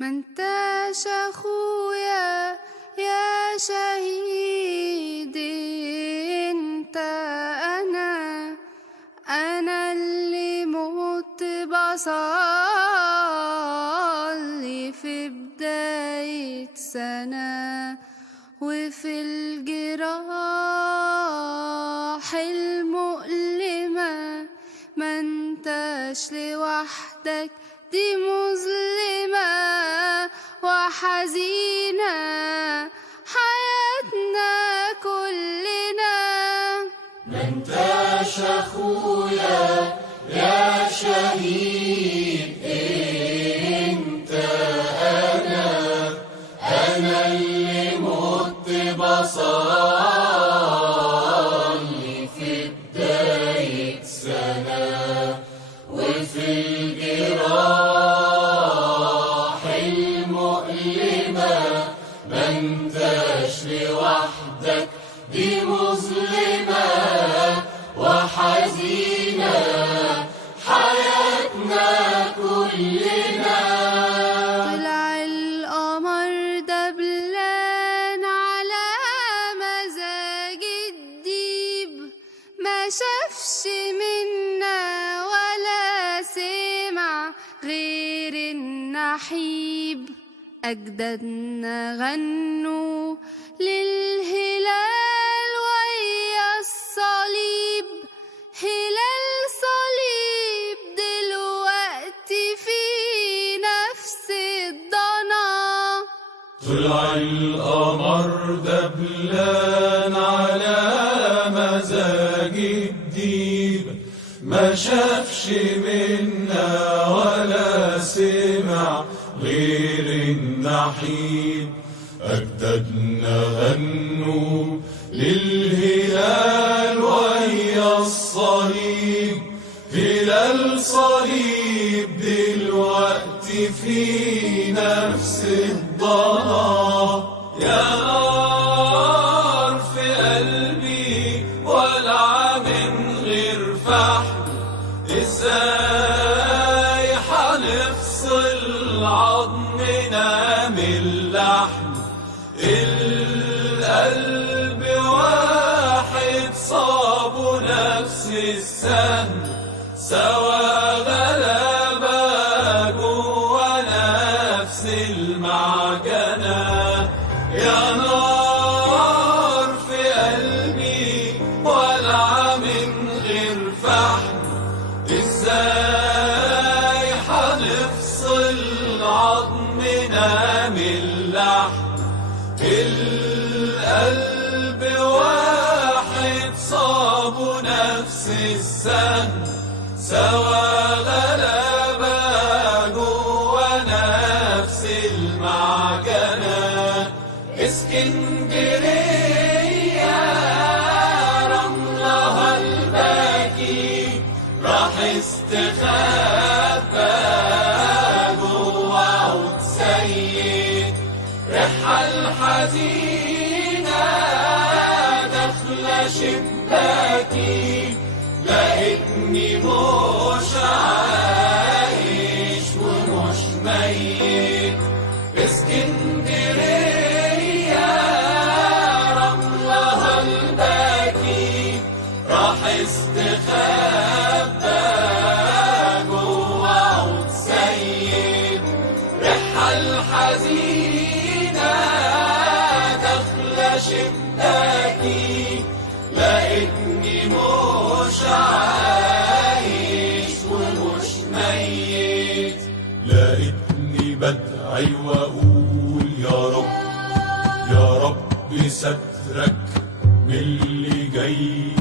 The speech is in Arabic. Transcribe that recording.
ما انتاش اخويا يا شهيد، انت انا اللي مت بصلي في بداية سنة، وفي الجراح المؤلمة ما انتاش لوحدك، دي مظلمة وحزينة حياتنا كلنا. ما انتاش اخويا يا شهيد، انت انا اللي مت بصلي في بداية سنة، وفي الجراح المؤلمة ما انتاش لوحدك، دي مظلمة وحزينة حياتنا كلنا. طلع القمر دبلان على مزاج الديب، ما شافش منا ولا سمع غير النحيب. أجدادنا غنوا للهلال ويا الصليب، هلال صليب دلوقتي في نفس الضنا. طلع القمر دبلان على مزاج الديب، ما شافش منا ولا سمع غير النحيب. أجدادنا غنوا للهلال ويا الصليب، هلال صليب دلوقتي في نفس الضنا. يا نار في قلبي ولع من غير فحم، ازاي حنفصل عظمنا من اللحم؟ القلب واحد صابوا نفس السهم، سوا غلبة جوا نفس المعجنة. يا نار في قلبي ولع من غير فحم، ازاي حنفصل عظمنا من اللحم؟ القلب واحد صابوا نفس السهم، سوا غلبة جوا نفس المعجنة. اسكندرية رملها الباكي راح استخبى جوا عود سيد، ريحة الحزينة داخلة شباكي، لقيتني مش عايش ومش ميت. اسكندرية رملها الباكي راح استخبى جوا عود سيد، ريحة الحزينة داخلة شباكي، لقيتني مش عايش ومش ميت. لقيتني بدعي واقول يا رب، يا رب سترك من اللي جاي